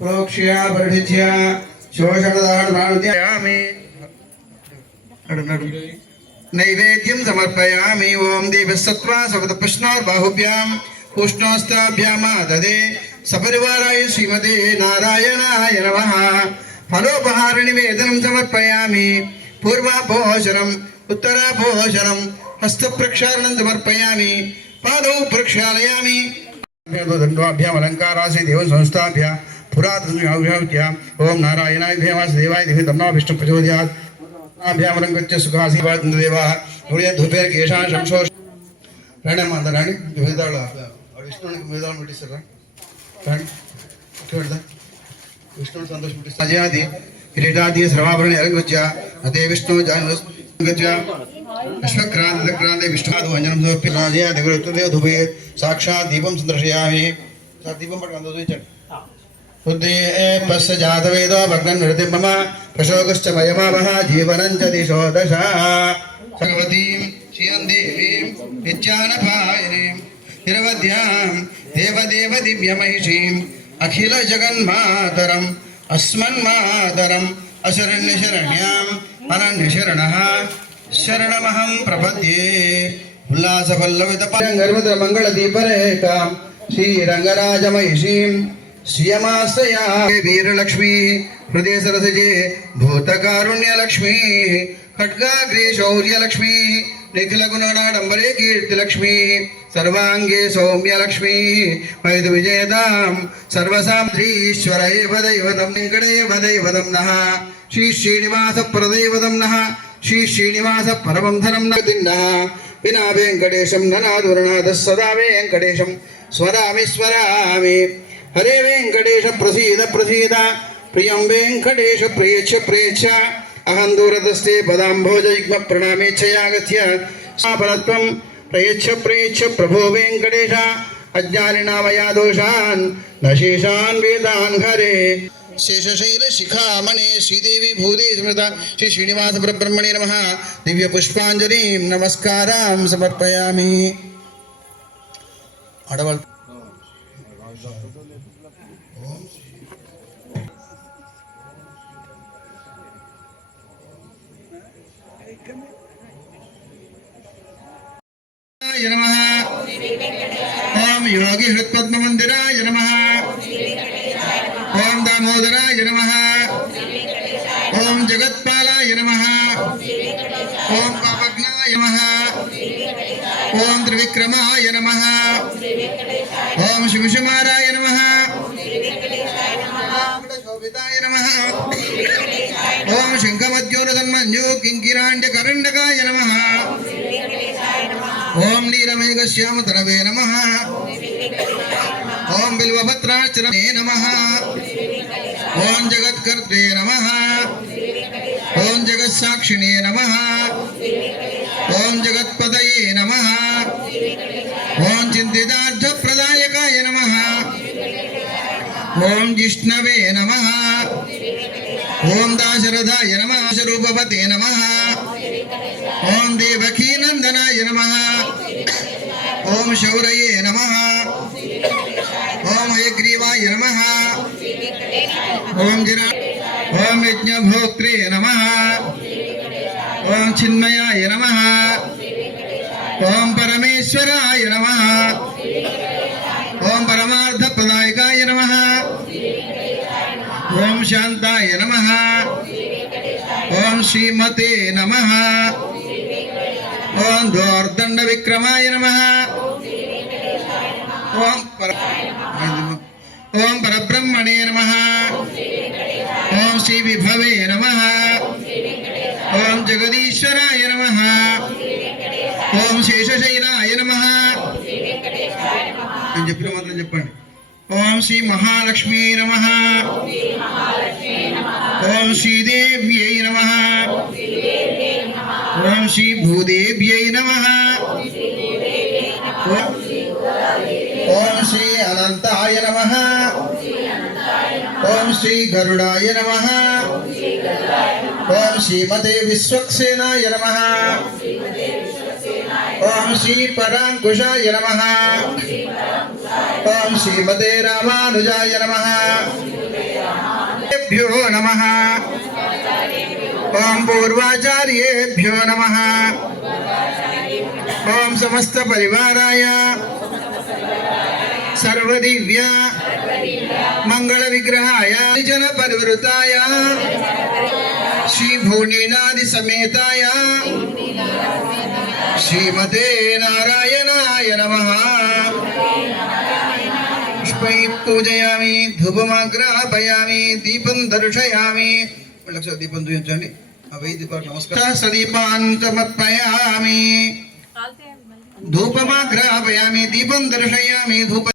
प्रोक्ष्य वर्धिज्य शोषणदाहनानुद्यामि नैवेद्यं समर्पयामि। ओम देवसत्त्वा सवतपुष्णार्बाहुभ्यां पुष्णोस्ताभ्यामा ददे सपरिवाराय श्रीमते नारायणाय नमः। फलोपहारनिवेदनं समर्पयामि। पूर्वापोषणम् उत्तरापोषणम् हस्तप्रक्षालनं समर्पयामि। पादौ प्रक्षालयामि। दण्डोभ्याम् अलङ्कारासि देव संस्थाभ्यां पुरातनव्याहुत्या ओम नारायणाय देवाय देवी तन्नो विष्णु प्रचोदयात्। अभ्यामरंगच्च सुखासीवाद देवा उड़िया धूपेर केशान शंसो राणे माता राणी वेदाळ विष्णुनी वेदाळ मुट्टिसर राणी केवडदा विष्णु संतोष मुट्टिसर आदि किरीटादि सर्वाभरण अलंकृत्य अते विष्णु जायंगच्च अश्वक्रांत विष्णुआदि वंजनं समर्पयामि। देवरुत्तदेव धूपे साक्षात् दीपं संदर्शयामि। दीपं पठन्तु चट बुद्धि पश्च जातवेदो भग्नं नृति मम प्रशोकश्च मयमावह जीवनं च दिशो दश। भगवतीं श्रियं देवीं नित्यानपायिनीं निरवध्यां देवदेव दिव्यमहिषीं अखिल जगन्मातरम् अस्मन्मातरम् अशरण्यशरण्याम् अनन्यशरणः शरणमहं प्रपद्ये। उल्लासपल्लवितमङ्गलदीपरेखां श्रीरङ्गराजमहिषीं श्रियमाश्रया वीरलक्ष्मी हृदय सरसजे भूतकारुण्यलक्ष्मी खड्गाग्रे शौर्यलक्ष्मी निखिलगुणाडम्बरे कीर्तिलक्ष्मी सर्वांगे सौम्यलक्ष्मी मैथु विजयतां सर्वसाम्रीश्वर एव दैवतं वेङ्कटेव दैवतं नः। श्री श्रीनिवास परदैवतं नः। श्री श्रीनिवास परमं धनं नः। विना वेङ्कटेशं ननादुरनाथः सदा वेङ्कटेशं स्वरामि स्वरामि। हरे वेंकटेश प्रसीद प्रसीद प्रियं वेंकटेश प्रेच्छ प्रेच्छ अहं दूरदस्ते पदाम्भोजयुग्म प्रणामेच्छयागत्य साफलत्वं प्रेच्छ प्रेच्छ प्रभो वेंकटेश अज्ञानिनामया दोषान् न शेषान् वेदान् हरे। शेषशैल शिखामणे श्रीदेवी भूदेवी स्मृता श्री श्रीनिवास परब्रह्मणे नमः। दिव्य पुष्पांजलिं नमस्कारां समर्पयामि। आडवाळ नमः। ओम योगी हृत्पद्म मंदिराय नमः। ओम दामोदराय नमः। ओम जगत्पालाय नमः। ओम पापज्ञाय नमः। ओम त्रिविक्रमाय नमः। ओम शिवकुमाराय नमः। शोभिताय नमः। ओम शंखमद्योरधन्मञ्जू किंकिराण्यकरण्डकाय नमः। ओम नीलमेघश्यामतनवे नमः। ओम बिल्वपत्रार्चने नमः। ओम जगत्कर्त्रे नमः। ओम जगत्साक्षिणे नमः। ओम जगत्पतये नमः। ओम चिन्तितार्थप्रदायकाय नमः। ओम जिष्णवे नमः। ओम दाशरथाय नमः। स्वरूपपते नमः। ओम देवकी नंदनाय नमः। ओम शौरये नमः। ओम हयग्रीवाय नमः। ओम ओम यज्ञभोक्त्रे नमः। ओम चिन्मयाय नमः। ओम परमेश्वराय नमः। ओम परमार्थप्रदायकाय नमः। ओम शांताय नमः। ओम श्रीमते नमः। ओम द्वारदंड विक्रमाय नमः। ओम परब्रह्मणे नमः। ओम श्री विभवे नमः। ओम जगदीश्वराय नमः। ओम शेषशैलाय नमः। ओम श्री महालक्ष्मी नमः। ओम श्रीदेव्यै नमः। ओम श्री भूदेव्यै नमः। ओम श्री अनंताय नमः। ओम श्री गरुडाय नमः। ఓం శ్రీమతే విశ్వక్సేనాయ నమః ఓం శ్రీ పరాంకుశాయ నమః ఓం శ్రీమతే రామానుజాయ నమః భ్యో నమః ఓం పూర్వాచార్యేభ్యో నమః ఓం సమస్త పరివారాయ సర్వదివ్య మంగళ విగ్రహాయ జన పరివృతాయ శ్రీ భూనీనాది సమేతాయ శ్రీమతే నారాయణాయ నమః పుష్పై పూజయామి ధూపమాగ్రాపయామి దీపం దర్శయామి దీపం చూపించండి అవి దీపాలు నమస్కారం సదీపాన్ సమర్పయామి ధూపమాగ్రాపయామి దీపం దర్శయామి ధూప